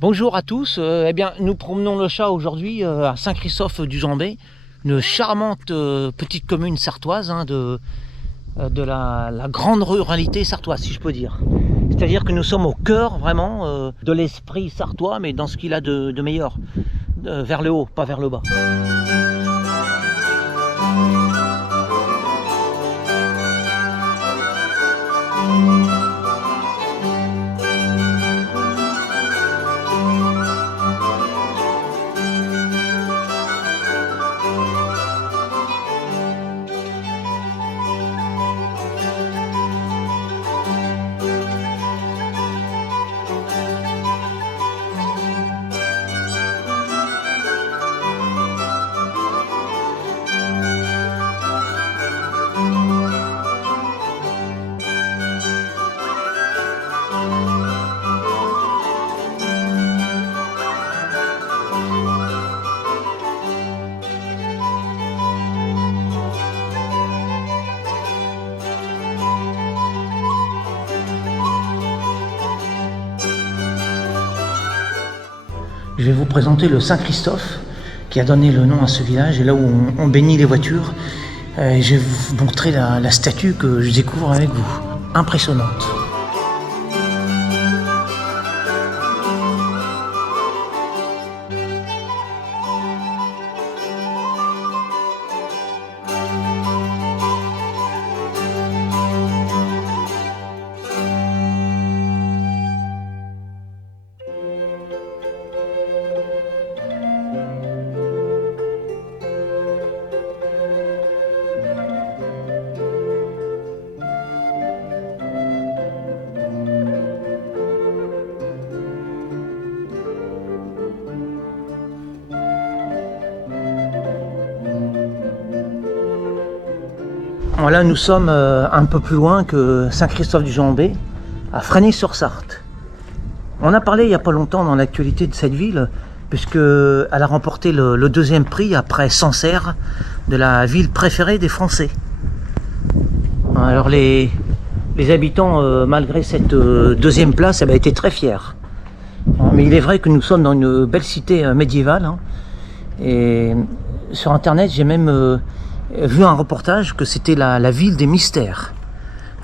Bonjour à tous, eh bien nous promenons le chat aujourd'hui à Saint-Christophe-du-Jambet, une charmante petite commune sartoise de la grande ruralité sartoise si je peux dire. C'est-à-dire que nous sommes au cœur vraiment de l'esprit sartois, mais dans ce qu'il a de meilleur, vers le haut, pas vers le bas. Je vais vous présenter le Saint-Christophe qui a donné le nom à ce village et là où on bénit les voitures. Je vais vous montrer la statue que je découvre avec vous. Impressionnante. Là, nous sommes un peu plus loin que Saint-Christophe-du-Jambet, à Fresnay-sur-Sarthe. On a parlé il n'y a pas longtemps dans l'actualité de cette ville, puisqu'elle a remporté le deuxième prix après Sancerre de la ville préférée des Français. Alors les habitants, malgré cette deuxième place, étaient très fiers. Mais il est vrai que nous sommes dans une belle cité médiévale. Et sur internet, j'ai même vu un reportage que c'était la ville des mystères.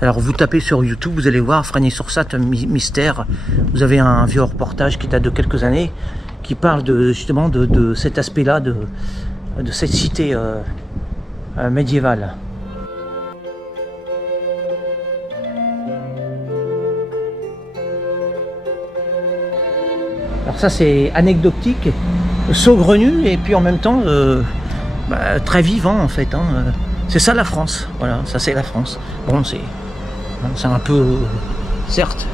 Alors vous tapez sur YouTube, vous allez voir Fresnay-sur-Sarthe mystère. Vous avez un vieux reportage qui date de quelques années, qui parle justement de cet aspect-là, de cette cité médiévale. Alors ça c'est anecdotique, saugrenu et puis en même temps très vivant en fait. C'est ça la France, voilà, ça c'est la France. Bon, c'est un peu, certes,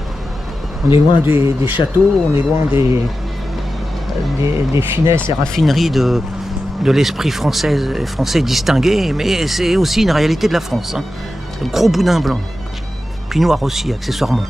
on est loin des châteaux, on est loin des finesses et raffineries de l'esprit français distingué, mais c'est aussi une réalité de la France. Le gros boudin blanc, puis noir aussi accessoirement.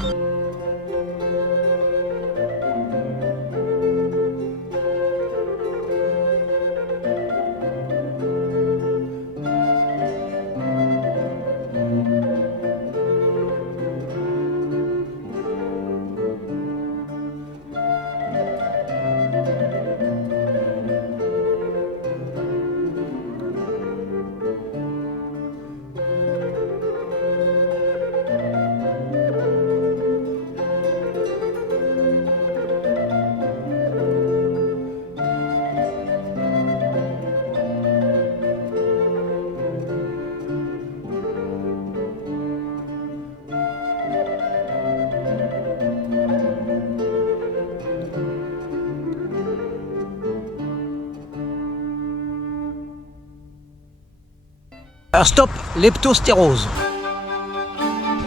Alors stop, leptostérose.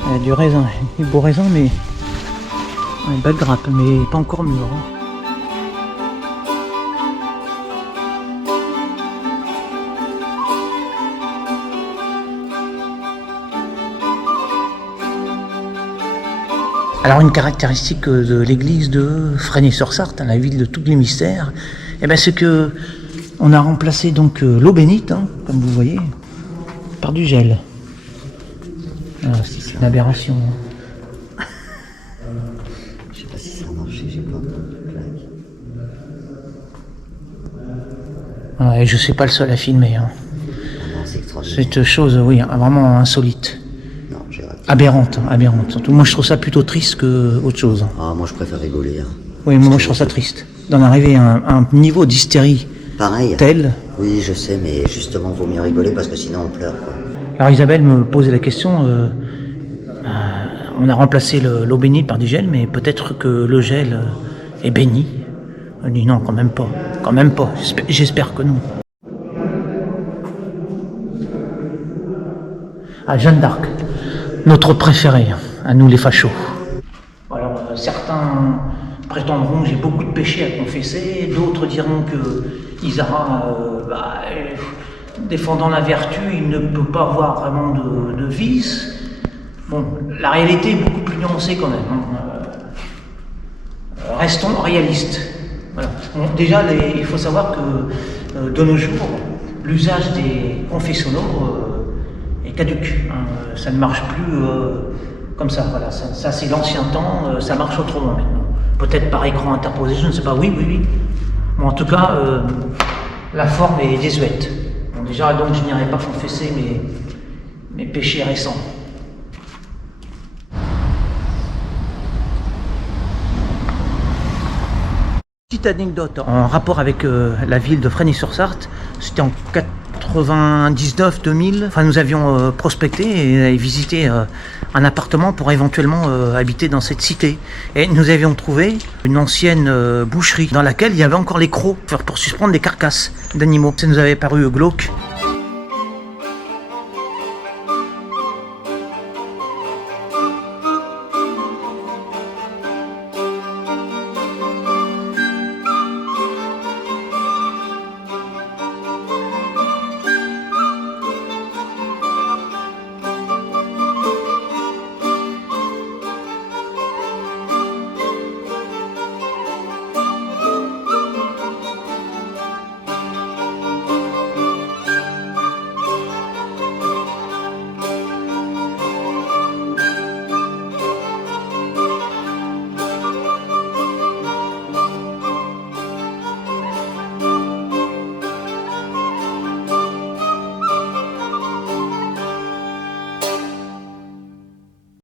Il y a du raisin, du beau raisin, mais une belle grappe, mais pas encore mûre. Alors une caractéristique de l'église de Fresnay-sur-Sarthe, la ville de tous les mystères, c'est que on a remplacé donc l'eau bénite, comme vous voyez, par du gel. Alors, c'est une aberration. Je sais pas si ça a marché, j'ai pas. Et je suis pas le seul à filmer. Hein. Non, c'est extraordinaire. Cette chose, oui, vraiment insolite. Non, j'ai raté. Aberrante, aberrante. Surtout, moi, je trouve ça plutôt triste que autre chose. Ah, moi, je préfère rigoler. Hein. Oui, moi, je trouve ça triste. D'en arriver à un niveau d'hystérie Pareil. tel. Oui, je sais, mais justement, vaut mieux rigoler parce que sinon, on pleure, quoi. Alors, Isabelle me posait la question. On a remplacé l'eau bénite par du gel, mais peut-être que le gel est béni. Elle dit non, quand même pas. Quand même pas. J'espère que non. Ah, Jeanne d'Arc, notre préférée, à nous les fachos. Alors, certains prétendront que j'ai beaucoup de péchés à confesser, d'autres diront que Isara, défendant la vertu, il ne peut pas avoir vraiment de vice. Bon, la réalité est beaucoup plus nuancée quand même. Restons réalistes. Voilà. Bon, déjà, il faut savoir que de nos jours, l'usage des confessionnaux est caduque. Ça ne marche plus comme ça. Voilà. Ça c'est l'ancien temps, ça marche autrement maintenant. Peut-être par écran interposé, je ne sais pas. Oui. Bon, en tout cas, la forme est désuète. Bon, déjà, donc, je n'irai pas confesser mes péchés récents. Petite anecdote en rapport avec la ville de Fresnay-sur-Sarthe, c'était en 99-2000. Enfin, nous avions prospecté et visité un appartement pour éventuellement habiter dans cette cité. Et nous avions trouvé une ancienne boucherie dans laquelle il y avait encore les crocs pour suspendre des carcasses d'animaux. Ça nous avait paru glauque.